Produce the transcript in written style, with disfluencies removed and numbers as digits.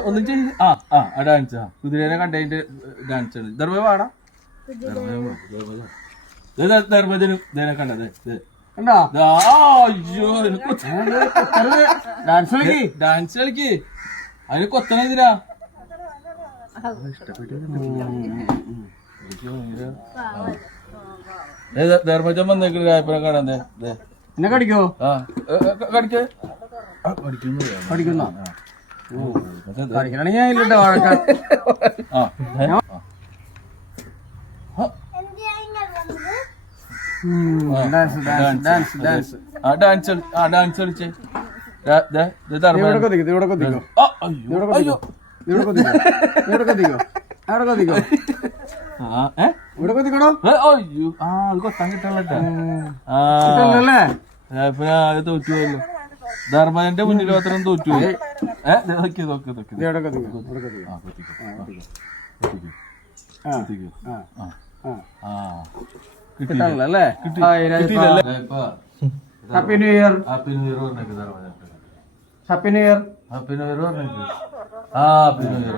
ഒന്നും ചെയ്ത് dance കുതിരേനെ കണ്ടതിന്റെ dance ആണ് ധർമ്മ പാടാ ധർമ്മജനും ഇതേനെ കണ്ടത് അയ്യോ ഡാൻസ് കളിക്ക് അതിന് കൊത്തണ ഇതിനാ ധർമ്മജൻ വന്നേക്കണ രായപ്പുര കാണാൻ എന്നെ കടിക്കോ കടിക്കേ പഠിക്കുന്ന പഠിക്കണെങ്കിൽ ഞാൻ ഇല്ലട്ടോ വഴക്കാൻ ഡാൻസ് കളിച്ചേ കൊത്താൻ കിട്ടാനല്ലേ ആകെ തോറ്റുപോയല്ലോ ധർമ്മന്റെ മുന്നിൽ മാത്രം തോറ്റുപോയി കിട്ടാനല്ലേ happy new year happy new year പറഞ്ഞേക്ക് Dharmajan happy new year happy new year പറഞ്ഞേക്ക് ഹാപ്പി ന്യൂ ഇയർ